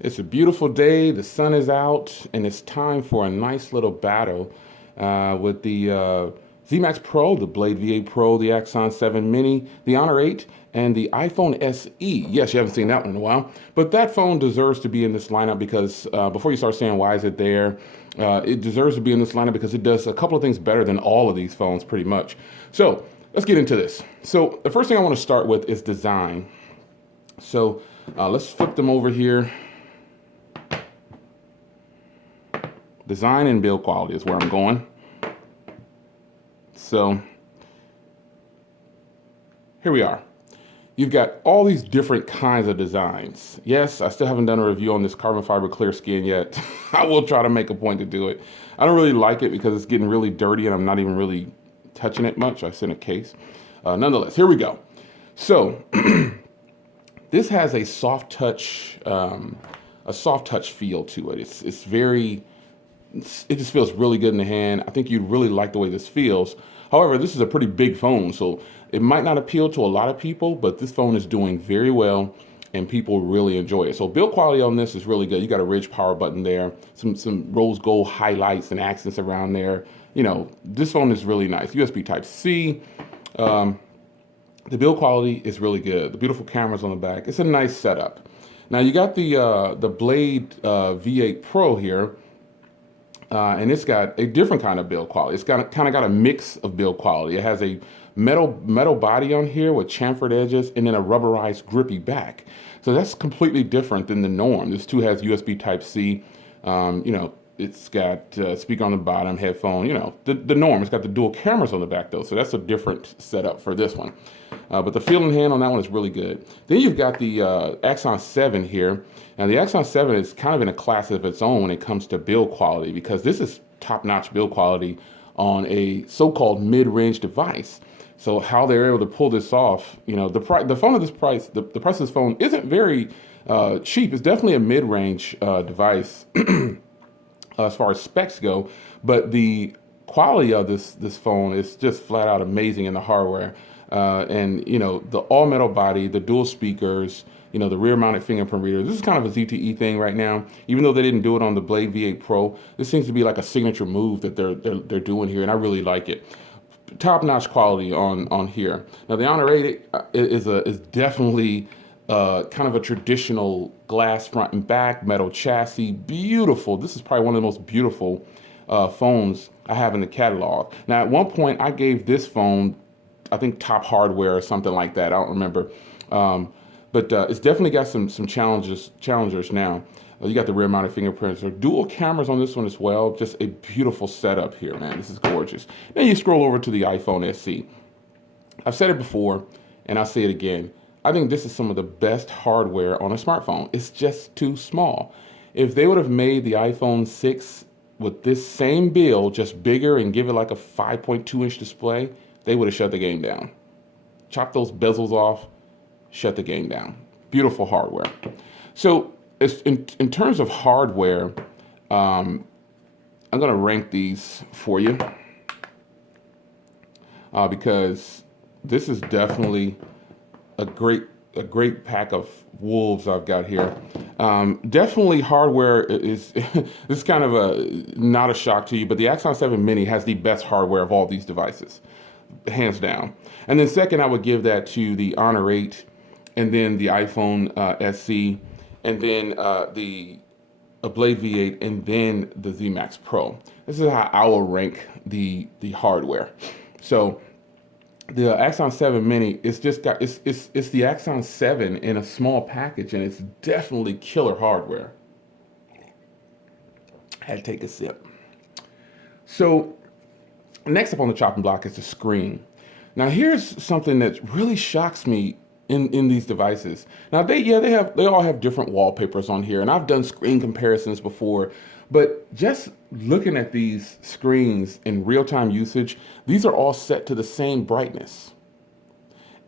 It's a beautiful day, the sun is out, and it's time for a nice little battle with the Zmax Pro, the Blade V8 Pro, the Axon 7 Mini, the Honor 8, and the iPhone SE. Yes, you haven't seen that one in a while, but that phone deserves to be in this lineup because before you start saying why is it there, it deserves to be in this lineup because it does a couple of things better than all of these phones pretty much. So let's get into this. So the first thing I want to start with is design. So let's flip them over here. Design and build quality is where I'm going. So here we are. You've got all these different kinds of designs. Yes, I still haven't done a review on this carbon fiber clear skin yet. I will try to make a point to do it. I don't really like it because it's getting really dirty and I'm not even really touching it much. I sent a case. Nonetheless, here we go. So this has a soft touch feel to it. It's very, it just feels really good in the hand. I think you'd really like the way this feels. However, this is a pretty big phone, so it might not appeal to a lot of people, but this phone is doing very well and people really enjoy it. So build quality on this is really good. You got a ridge power button there, some rose gold highlights and accents around there. You know, this phone is really nice. USB Type-C. The build quality is really good. The beautiful cameras on the back. It's a nice setup. Now you got the Blade V8 Pro here. And it's got a different kind of build quality. It's kind of got a mix of build quality. It has a metal body on here with chamfered edges and then a rubberized grippy back. So that's completely different than the norm. This too has USB Type-C. You know, it's got speaker on the bottom, headphone, you know, the norm. It's got the dual cameras on the back though. So that's a different setup for this one. But the feel in hand on that one is really good. Then you've got the Axon 7 here. Now the Axon 7 is kind of in a class of its own when it comes to build quality because this is top-notch build quality on a so-called mid-range device. So how they're able to pull this off, you know, the phone of this price, the price of this phone isn't very cheap. It's definitely a mid-range device as far as specs go, but the quality of this phone is just flat out amazing in the hardware. And you know, the all metal body, the dual speakers, you know, the rear mounted fingerprint reader. This is kind of a ZTE thing right now. Even though they didn't do it on the Blade V8 Pro, this seems to be like a signature move that they're doing here, and I really like it. Top notch quality on here. Now the Honor 8 is definitely kind of a traditional glass front and back, metal chassis, beautiful. This is probably one of the most beautiful phones I have in the catalog. Now at one point I gave this phone, I think top hardware or something like that. I don't remember. But it's definitely got some challengers now. You got the rear mounted fingerprints. There are dual cameras on this one as well. Just a beautiful setup here, man. This is gorgeous. Then you scroll over to the iPhone SE. I've said it before, and I'll say it again. I think this is some of the best hardware on a smartphone. It's just too small. If they would have made the iPhone 6 with this same build, just bigger and give it like a 5.2-inch display, they would have shut the game down. Chop those bezels off, shut the game down. Beautiful hardware. So in terms of hardware, I'm going to rank these for you because this is definitely a great pack of wolves I've got here. Definitely hardware is this is kind of not a shock to you, but the Axon 7 Mini has the best hardware of all these devices, hands down. And then second, I would give that to the Honor 8, and then the iPhone SE, and then the Blade V8, and then the Zmax Pro. This is how I will rank the hardware. So the Axon 7 Mini, it's the Axon 7 in a small package, and it's definitely killer hardware. Had to take a sip. So next up on the chopping block is the screen. Now here's something that really shocks me in these devices. Now they all have different wallpapers on here, and I've done screen comparisons before, but just looking at these screens in real-time usage, these are all set to the same brightness.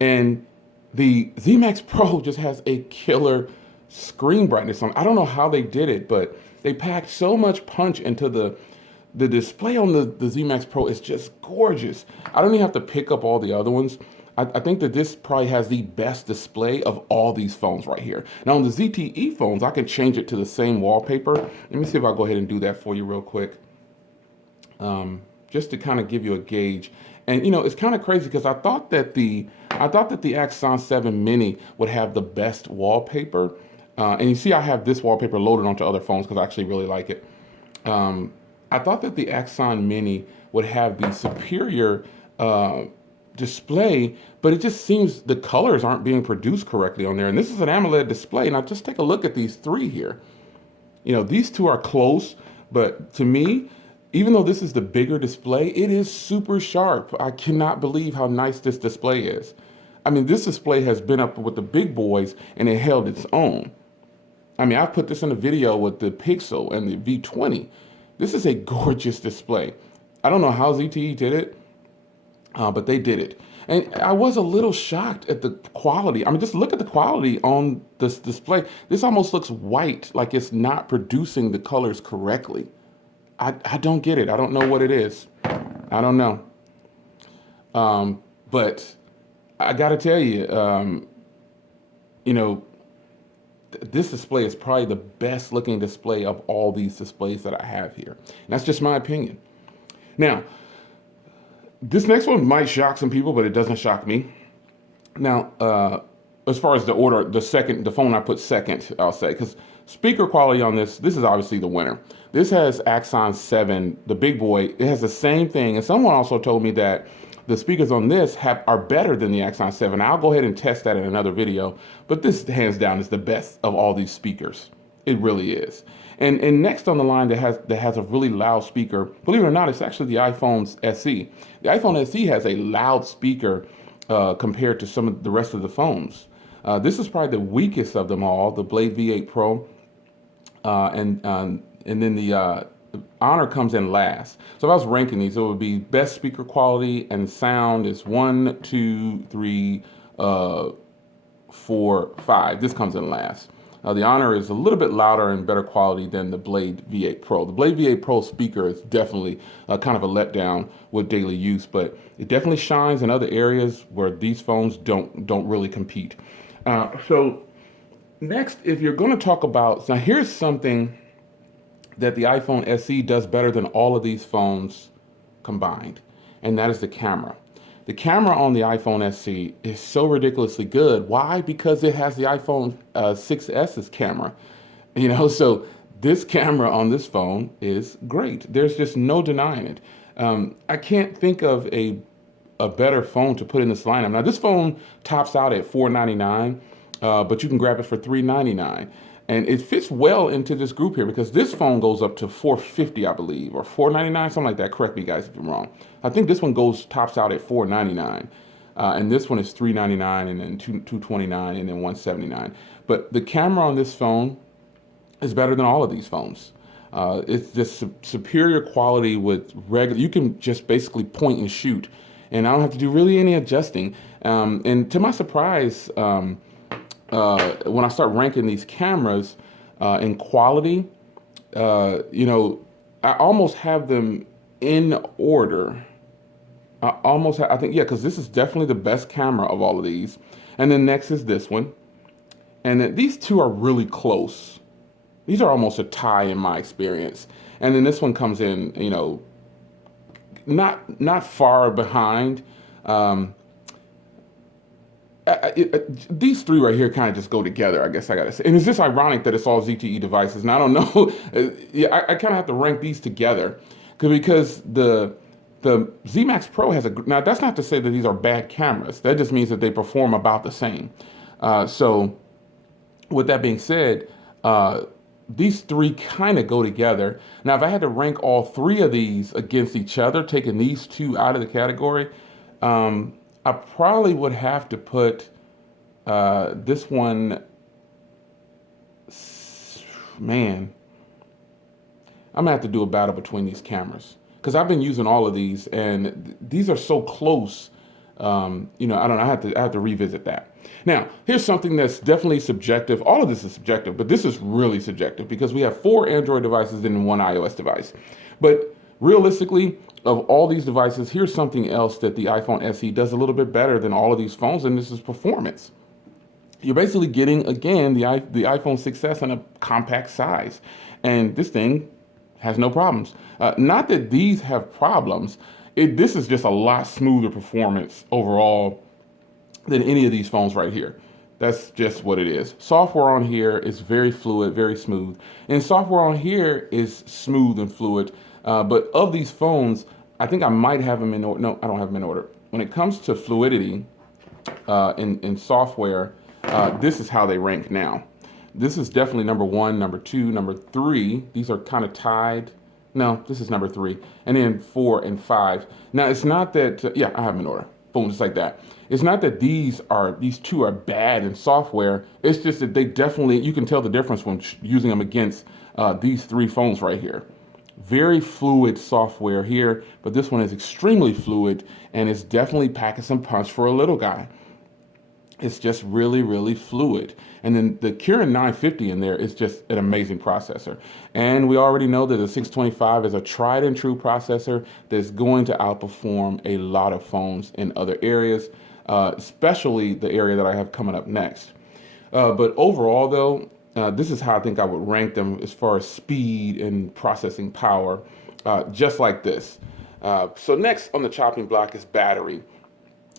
And the Zmax Pro just has a killer screen brightness on. I don't know how they did it, but they packed so much punch into the display on the Zmax Pro. Is just gorgeous. I don't even have to pick up all the other ones. I think that this probably has the best display of all these phones right here. Now on the ZTE phones, I can change it to the same wallpaper. Let me see if I'll go ahead and do that for you real quick. Just to kind of give you a gauge. And you know, it's kind of crazy because I thought that the Axon 7 Mini would have the best wallpaper. And you see I have this wallpaper loaded onto other phones because I actually really like it. I thought that the Axon Mini would have the superior display, but it just seems the colors aren't being produced correctly on there. And this is an AMOLED display. Now just take a look at these three here. You know, these two are close, but to me, even though this is the bigger display, it is super sharp. I cannot believe how nice this display is. I mean, this display has been up with the big boys and it held its own. I mean, I've put this in a video with the Pixel and the V20. This is a gorgeous display. I don't know how ZTE did it, but they did it. And I was a little shocked at the quality. I mean, just look at the quality on this display. This almost looks white, like it's not producing the colors correctly. I don't get it. I don't know what it is. I don't know. But I got to tell you, you know, this display is probably the best looking display of all these displays that I have here. And that's just my opinion. Now, this next one might shock some people, but it doesn't shock me. Now, as far as the order, the phone I put second, I'll say, because speaker quality on this is obviously the winner. This has Axon 7, the big boy. It has the same thing. And someone also told me that the speakers on this are better than the Axon 7. I'll go ahead and test that in another video. But this, hands down, is the best of all these speakers. It really is. And next on the line that has a really loud speaker, believe it or not, it's actually the iPhone SE. The iPhone SE has a loud speaker compared to some of the rest of the phones. This is probably the weakest of them all, the Blade V8 Pro. And then the Honor comes in last. So if I was ranking these, it would be best speaker quality and sound is 1, 2, 3, 4, 5. This comes in last. The Honor is a little bit louder and better quality than the Blade V8 Pro. The Blade V8 Pro speaker is definitely kind of a letdown with daily use, but it definitely shines in other areas where these phones don't really compete. So next, if you're going to talk about, now here's something that the iPhone SE does better than all of these phones combined, and that is the camera. The camera on the iPhone SE is so ridiculously good. Why? Because it has the iPhone 6S's camera. You know, so this camera on this phone is great. There's just no denying it. I can't think of a better phone to put in this lineup. Now, this phone tops out at $499, but you can grab it for $399. And it fits well into this group here because this phone goes up to $450, I believe, or $499, something like that. Correct me, guys, if I'm wrong. I think this one tops out at $499, and this one is $399, and then $229, and then $179. But the camera on this phone is better than all of these phones. It's just superior quality with regular. You can just basically point and shoot, and I don't have to do really any adjusting. And to my surprise, when I start ranking these cameras in quality, you know, I almost have them in order. I think, yeah, because this is definitely the best camera of all of these. And then next is this one. And then these two are really close. These are almost a tie in my experience. And then this one comes in, you know, not far behind. These three right here kind of just go together, I guess I gotta say. And it's just ironic that it's all ZTE devices. And I don't know, yeah, I kind of have to rank these together because the Zmax Pro has now that's not to say that these are bad cameras. That just means that they perform about the same. So with that being said, these three kind of go together. Now, if I had to rank all three of these against each other, taking these two out of the category, I probably would have to put this one, man, I'm gonna have to do a battle between these cameras because I've been using all of these and these are so close. You know, I don't know, I have to revisit that. Now, here's something that's definitely subjective. All of this is subjective, but this is really subjective because we have 4 Android devices and 1 iOS device. But realistically, of all these devices, here's something else that the iPhone SE does a little bit better than all of these phones, and this is performance. You're basically getting, again, the iPhone 6s in a compact size. And this thing has no problems. Not that these have problems. This is just a lot smoother performance overall than any of these phones right here. That's just what it is. Software on here is very fluid, very smooth. And software on here is smooth and fluid. But of these phones, I think I might have them in order. No, I don't have them in order. When it comes to fluidity in software, this is how they rank now. This is definitely number 1, number 2, number 3. These are kind of tied. No, this is number 3. And then 4 and 5. Now, it's not that, yeah, I have them in order. Boom, just like that. It's not that these two are bad in software. It's just that they definitely, you can tell the difference when using them against these 3 phones right here. Very fluid software here, but this one is extremely fluid, and it's definitely packing some punch for a little guy. It's just really, really fluid. And then the Kirin 950 in there is just an amazing processor. And we already know that the 625 is a tried and true processor that's going to outperform a lot of phones in other areas, especially the area that I have coming up next. But overall, though, this is how I think I would rank them as far as speed and processing power, just like this. So next on the chopping block is battery.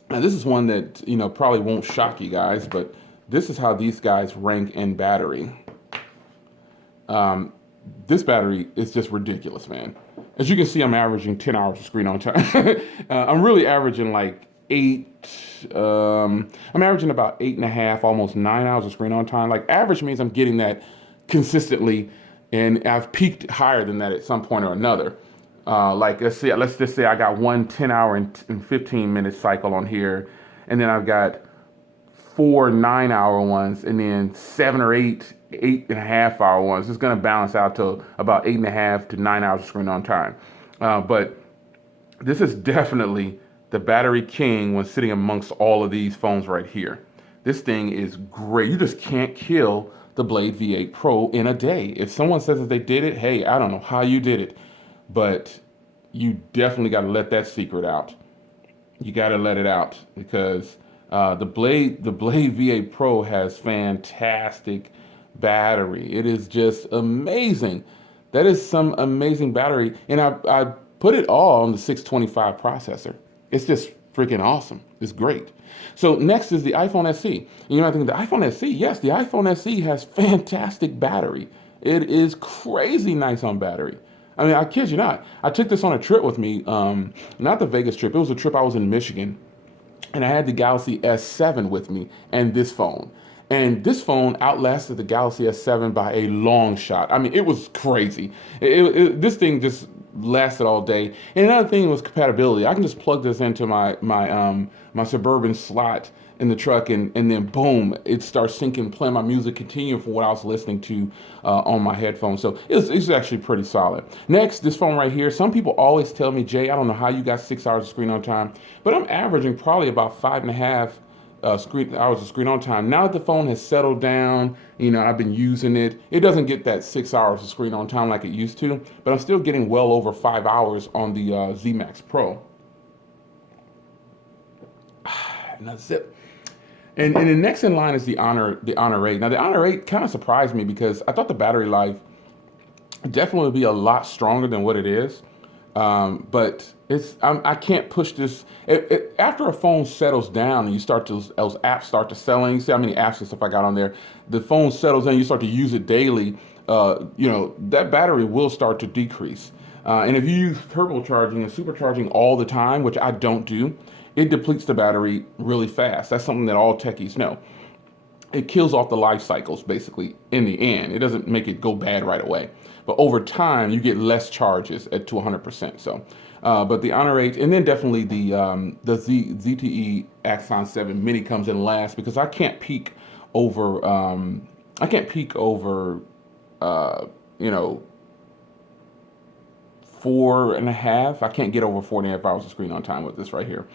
Now, this is one that, probably won't shock you guys, but this is how these guys rank in battery. This battery is just ridiculous, man. As you can see, I'm averaging 10 hours of screen on time. I'm really averaging like 8. I'm averaging about 8.5, almost 9 hours of screen on time. Like, average means I'm getting that consistently, and I've peaked higher than that at some point or another. Like, let's just say I got one 10-hour and 15-minute cycle on here, and then I've got 4 9-hour ones, and then 7 or 8.5-hour ones. It's going to balance out to about 8.5 to 9 hours of screen on time. But this is definitely the battery king when sitting amongst all of these phones right here. This thing is great. You just can't kill the Blade V8 Pro in a day. If someone says that they did it, hey, I don't know how you did it. But you definitely got to let that secret out. You got to let it out, because the Blade V8 Pro has fantastic battery. It is just amazing. That is some amazing battery. And I put it all on the 625 processor. It's just freaking awesome. It's great. So next is the iPhone SE. And you might think the iPhone SE, yes, the iPhone SE has fantastic battery. It is crazy nice on battery. I mean, I kid you not. I took this on a trip with me, not the Vegas trip. It was a trip I was in Michigan, and I had the Galaxy S7 with me and this phone. And this phone outlasted the Galaxy S7 by a long shot. I mean, it was crazy. This thing just lasted all day. And another thing was compatibility. I can just plug this into my Suburban slot in the truck, and then boom, it starts syncing, playing my music, continuing from what I was listening to on my headphones. So it's actually pretty solid. Next, this phone right here. Some people always tell me, Jay, I don't know how you got 6 hours of screen on time, but I'm averaging probably about 5.5 hours of screen on time. Now that the phone has settled down, I've been using it. It doesn't get that 6 hours of screen on time like it used to, but I'm still getting well over 5 hours on the Zmax Pro. And that's it. And the next in line is the Honor 8. Now, the Honor 8 kind of surprised me because I thought the battery life definitely would be a lot stronger than what it is. But I can't push this. After a phone settles down and those apps start to sell in, you see how many apps and stuff I got on there, the phone settles in, you start to use it daily, that battery will start to decrease. And if you use turbocharging and supercharging all the time, which I don't do, it depletes the battery really fast. That's something that all techies know. It kills off the life cycles, basically, in the end. It doesn't make it go bad right away. But over time, you get less charges to 100%. So, but the Honor 8, and then definitely the ZTE Axon 7 Mini comes in last, because I can't peak over 4.5. I can't get over 4.5 hours of screen on time with this right here.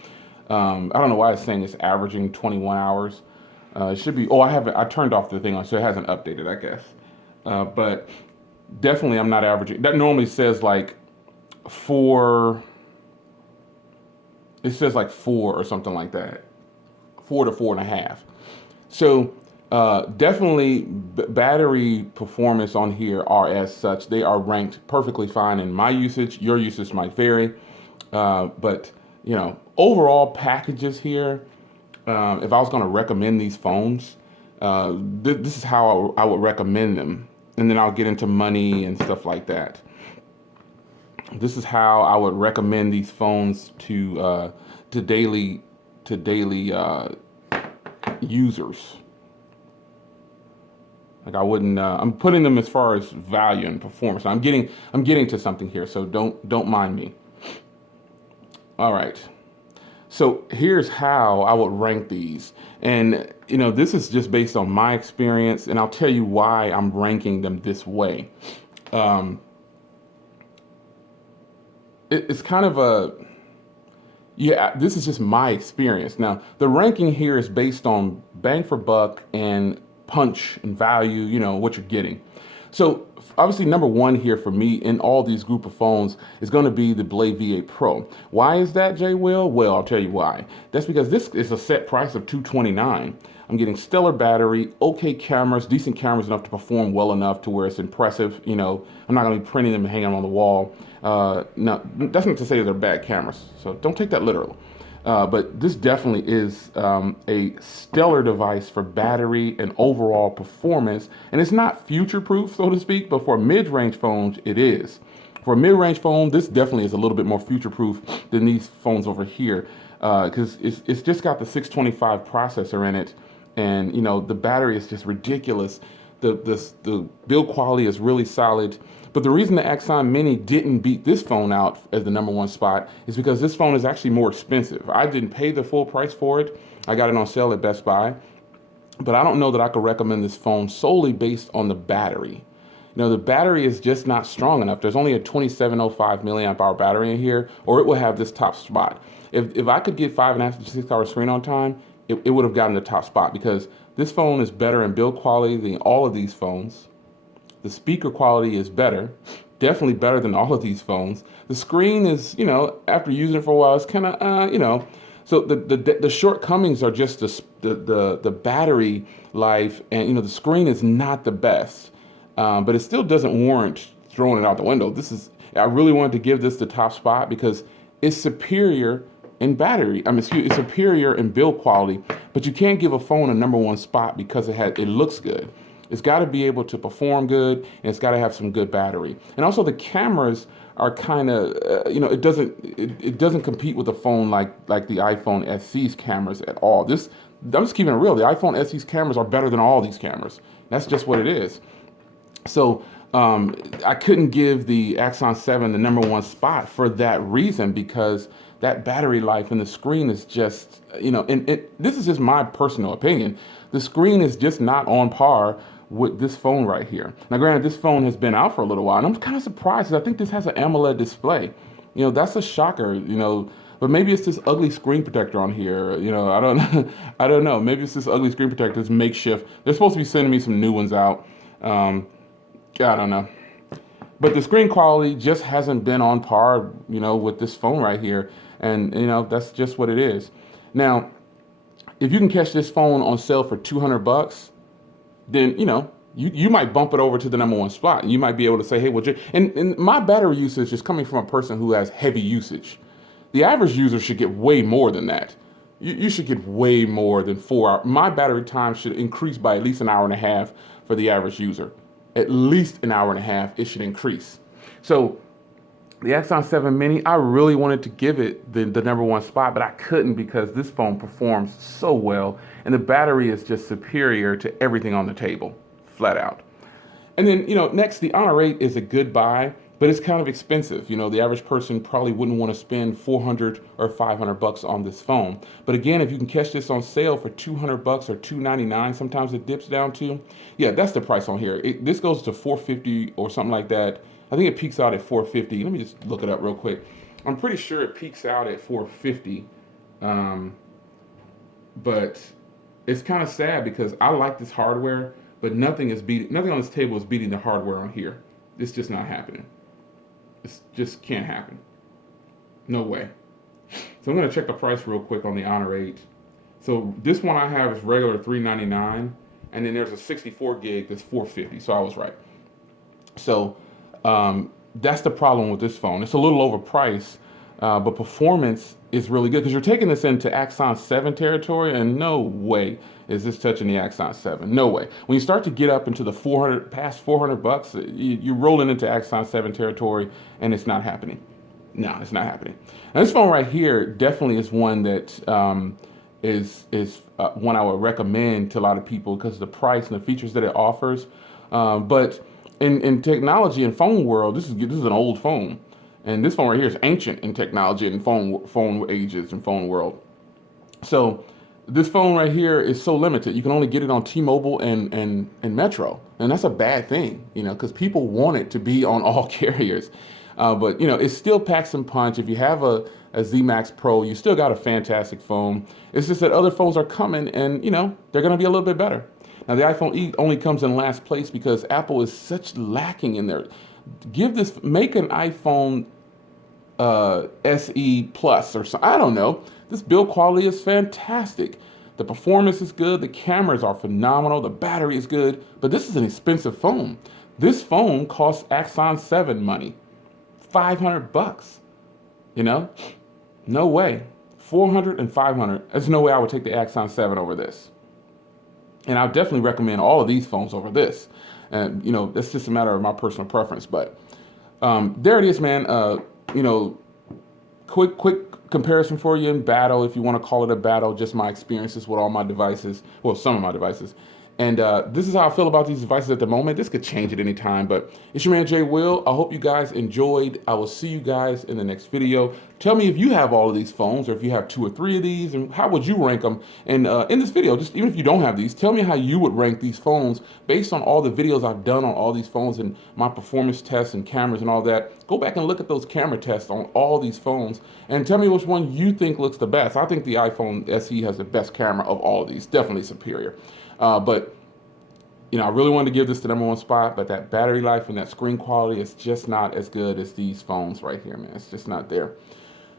I don't know why it's saying it's averaging 21 hours. It should be, I turned off the thing on, so it hasn't updated, I guess. But definitely I'm not averaging. That normally says like for, it says like 4 or something like that, 4 to 4.5. So definitely battery performance on here are as such. They are ranked perfectly fine in my usage. Your usage might vary, but you know, overall packages here. If I was going to recommend these phones, this is how I would recommend them, and then I'll get into money and stuff like that. This is how I would recommend these phones to daily users. Like I wouldn't. I'm putting them as far as value and performance. I'm getting to something here, so don't mind me. All right. So here's how I would rank these, and you know, this is just based on my experience, and I'll tell you why I'm ranking them this way. It's kind of a, yeah, this is just my experience. Now, the ranking here is based on bang for buck and punch and value, you know, what you're getting. So obviously number one here for me in all these group of phones is going to be the Blade V8 Pro. Why is that, Jay Will? Well, I'll tell you why. That's because this is a set price of $229. I'm getting stellar battery, okay cameras, decent cameras enough to perform well enough to where it's impressive. You know, I'm not going to be printing them and hanging them on the wall. No, that's not to say they're bad cameras, so don't take that literal. But this definitely is a stellar device for battery and overall performance. And it's not future-proof, so to speak, but for mid-range phones, it is. For a mid-range phone, this definitely is a little bit more future-proof than these phones over here, because it's just got the 625 processor in it. And, you know, the battery is just ridiculous. The build quality is really solid. But the reason the Axon Mini didn't beat this phone out as the number one spot is because this phone is actually more expensive. I didn't pay the full price for it. I got it on sale at Best Buy. But I don't know that I could recommend this phone solely based on the battery. You know, the battery is just not strong enough. There's only a 2705 milliamp hour battery in here, or it will have this top spot. If I could get 5.5 to 6 hour screen on time, it would have gotten the top spot, because this phone is better in build quality than all of these phones. The speaker quality is better, definitely better than all of these phones. The screen is, you know, after using it for a while, it's kind of, you know, so the shortcomings are just the battery life, and you know, the screen is not the best, but it still doesn't warrant throwing it out the window. I really wanted to give this the top spot because it's superior in battery. It's superior in build quality, but you can't give a phone a number one spot because it looks good. It's got to be able to perform good, and it's got to have some good battery. And also the cameras are kind of, you know, it doesn't compete with a phone like the iPhone SE's cameras at all. I'm just keeping it real. The iPhone SE's cameras are better than all these cameras. That's just what it is. So I couldn't give the Axon 7 the number one spot for that reason, because that battery life and the screen is just, you know, and this is just my personal opinion. The screen is just not on par with this phone right here. Now, granted, this phone has been out for a little while, and I'm kind of surprised, because I think this has an AMOLED display. You know, that's a shocker, you know, but maybe it's this ugly screen protector on here. You know, I don't know. Maybe it's this ugly screen protector, it's makeshift. They're supposed to be sending me some new ones out. I don't know. But the screen quality just hasn't been on par, you know, with this phone right here. And, you know, that's just what it is. Now, if you can catch this phone on sale for $200, then, you know, you might bump it over to the number one spot. You might be able to say, hey, well, and my battery usage is coming from a person who has heavy usage. The average user should get way more than that. You should get way more than 4 hours. My battery time should increase by at least an hour and a half for the average user. At least an hour and a half, it should increase. So the Axon 7 Mini, I really wanted to give it the number one spot, but I couldn't, because this phone performs so well, and the battery is just superior to everything on the table, flat out. And then, you know, next, the Honor 8 is a good buy, but it's kind of expensive. You know, the average person probably wouldn't want to spend $400 or $500 on this phone. But again, if you can catch this on sale for $200 or $299, sometimes it dips down to, yeah, that's the price on here. This goes to $450 or something like that. I think it peaks out at $450. Let me just look it up real quick. I'm pretty sure it peaks out at $450. But it's kind of sad, because I like this hardware, but nothing on this table is beating the hardware on here. It's just not happening. It just can't happen. No way. So I'm gonna check the price real quick on the Honor 8. So this one I have is regular $399, and then there's a 64 gig that's $450. So I was right. So that's the problem with this phone. It's a little overpriced, but performance is really good because you're taking this into Axon 7 territory, and no way is this touching the Axon 7. No way. When you start to get up into the 400, past 400 bucks, you're rolling into Axon 7 territory, and it's not happening. No, it's not happening. And this phone right here definitely is one that is one I would recommend to a lot of people because of the price and the features that it offers. But in technology and phone world, this is an old phone, and this phone right here is ancient in technology and phone ages and phone world. So this phone right here is so limited. You can only get it on T-Mobile and Metro, and that's a bad thing, because people want it to be on all carriers. But it still packs some punch. If you have a Zmax Pro, you still got a fantastic phone. It's just that other phones are coming, and they're going to be a little bit better. Now the iPhone E only comes in last place because Apple is such lacking in there. Make an iPhone SE Plus or something. I don't know. This build quality is fantastic. The performance is good. The cameras are phenomenal. The battery is good. But this is an expensive phone. This phone costs Axon 7 money. $500. No way. 400 and 500. There's no way I would take the Axon 7 over this. And I would definitely recommend all of these phones over this. And that's just a matter of my personal preference. But there it is, man. Quick comparison for you in battle, if you want to call it a battle. Just my experiences with all my devices. Well, some of my devices. And this is how I feel about these devices at the moment. This could change at any time, but it's your man Jay Will. I hope you guys enjoyed. I will see you guys in the next video. Tell me if you have all of these phones, or if you have 2 or 3 of these, and how would you rank them? And in this video, just even if you don't have these, tell me how you would rank these phones based on all the videos I've done on all these phones and my performance tests and cameras and all that. Go back and look at those camera tests on all these phones and tell me which one you think looks the best. I think the iPhone SE has the best camera of all of these, definitely superior. But I really wanted to give this the #1 spot, but that battery life and that screen quality is just not as good as these phones right here, man. It's just not there.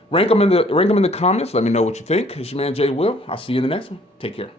Rank them in the comments. Let me know what you think. It's your man Jay Will. I'll see you in the next one. Take care.